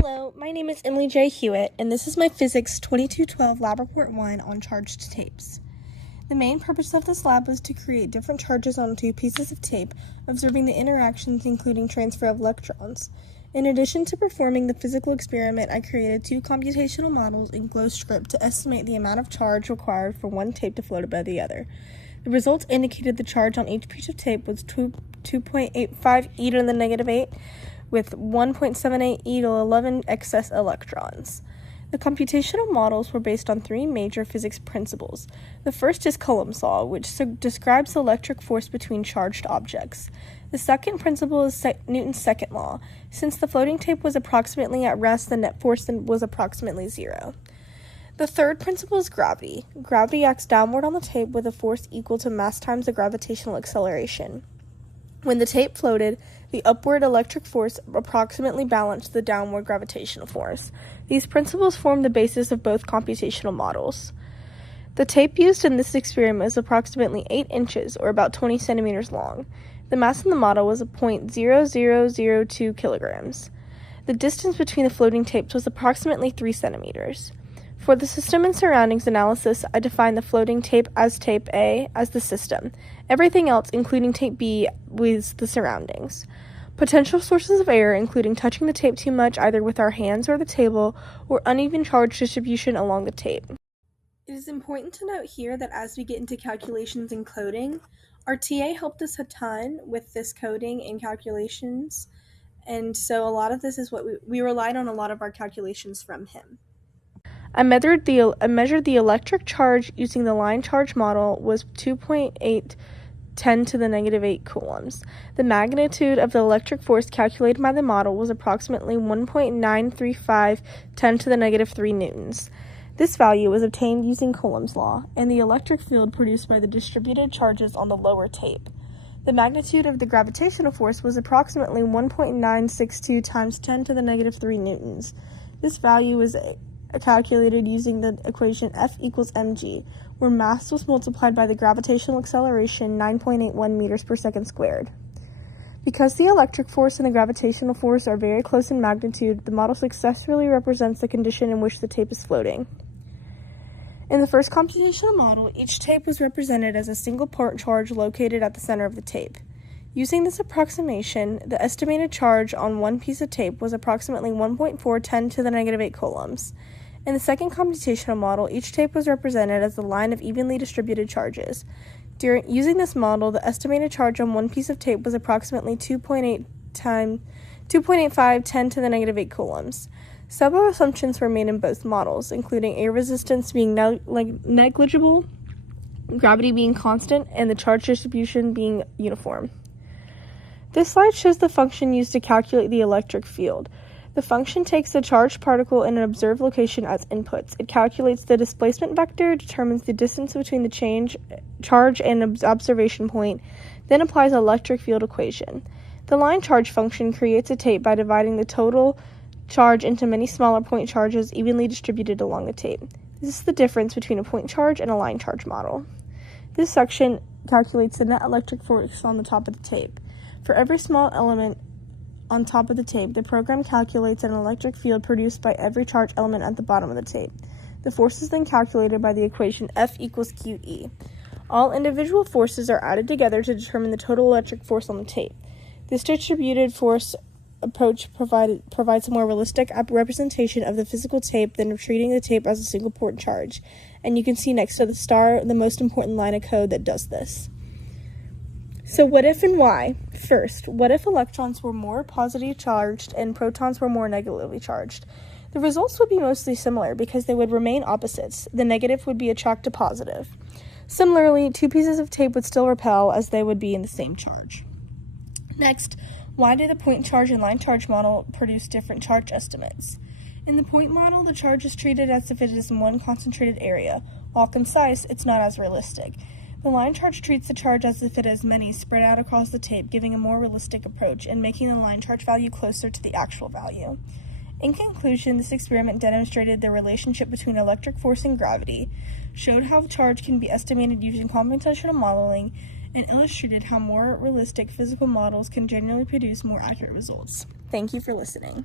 Hello, my name is Emily J. Hewitt, and this is my Physics 2212 Lab Report 1 on charged tapes. The main purpose of this lab was to create different charges on two pieces of tape, observing the interactions including transfer of electrons. In addition to performing the physical experiment, I created two computational models in GlowScript to estimate the amount of charge required for one tape to float above the other. The results indicated the charge on each piece of tape was 2.85 e to the negative 8, with 1.78 e to 11 excess electrons. The computational models were based on three major physics principles. The first is Coulomb's law, which describes the electric force between charged objects. The second principle is Newton's second law. Since the floating tape was approximately at rest, the net force was approximately zero. The third principle is gravity. Gravity acts downward on the tape with a force equal to mass times the gravitational acceleration. When the tape floated, the upward electric force approximately balanced the downward gravitational force. These principles form the basis of both computational models. The tape used in this experiment is approximately 8 inches, or about 20 centimeters long. The mass in the model was 0.0002 kilograms. The distance between the floating tapes was approximately 3 centimeters. For the system and surroundings analysis, I defined the floating tape as tape A as the system. Everything else, including tape B, was the surroundings. Potential sources of error, including touching the tape too much either with our hands or the table, or uneven charge distribution along the tape. It is important to note here that as we get into calculations and coding, our TA helped us a ton with this coding and calculations, and so a lot of this is what we relied on a lot of our calculations from him. I measured the electric charge using the line charge model was 2.8 10 to the negative 8 coulombs. The magnitude of the electric force calculated by the model was approximately 1.935 10 to the negative 3 newtons. This value was obtained using Coulomb's law and the electric field produced by the distributed charges on the lower tape. The magnitude of the gravitational force was approximately 1.962 times 10 to the negative 3 newtons. This value was calculated using the equation F equals mg, where mass was multiplied by the gravitational acceleration 9.81 meters per second squared. Because the electric force and the gravitational force are very close in magnitude, the model successfully represents the condition in which the tape is floating. In the first computational model, each tape was represented as a single point charge located at the center of the tape. Using this approximation, the estimated charge on one piece of tape was approximately 1.4 10 to the negative 8 coulombs. In the second computational model, each tape was represented as a line of evenly distributed charges. Using this model, the estimated charge on one piece of tape was approximately 2.85 10 to the negative 8 coulombs. Several assumptions were made in both models, including air resistance being negligible, gravity being constant, and the charge distribution being uniform. This slide shows the function used to calculate the electric field. The function takes the charged particle in an observed location as inputs. It calculates the displacement vector, determines the distance between the charge and observation point, then applies an electric field equation. The line charge function creates a tape by dividing the total charge into many smaller point charges evenly distributed along the tape. This is the difference between a point charge and a line charge model. This section calculates the net electric force on the top of the tape. For every small element on top of the tape, the program calculates an electric field produced by every charge element at the bottom of the tape. The force is then calculated by the equation F equals QE. All individual forces are added together to determine the total electric force on the tape. This distributed force approach provides a more realistic representation of the physical tape than treating the tape as a single point charge. And you can see next to the star the most important line of code that does this. So what if and why? First, what if electrons were more positively charged and protons were more negatively charged? The results would be mostly similar because they would remain opposites. The negative would be attract to positive. Similarly, two pieces of tape would still repel as they would be in the same charge. Next, why do the point charge and line charge model produce different charge estimates? In the point model, the charge is treated as if it is in one concentrated area. While concise, it's not as realistic. The line charge treats the charge as if it has many spread out across the tape, giving a more realistic approach and making the line charge value closer to the actual value. In conclusion, this experiment demonstrated the relationship between electric force and gravity, showed how charge can be estimated using computational modeling, and illustrated how more realistic physical models can generally produce more accurate results. Thank you for listening.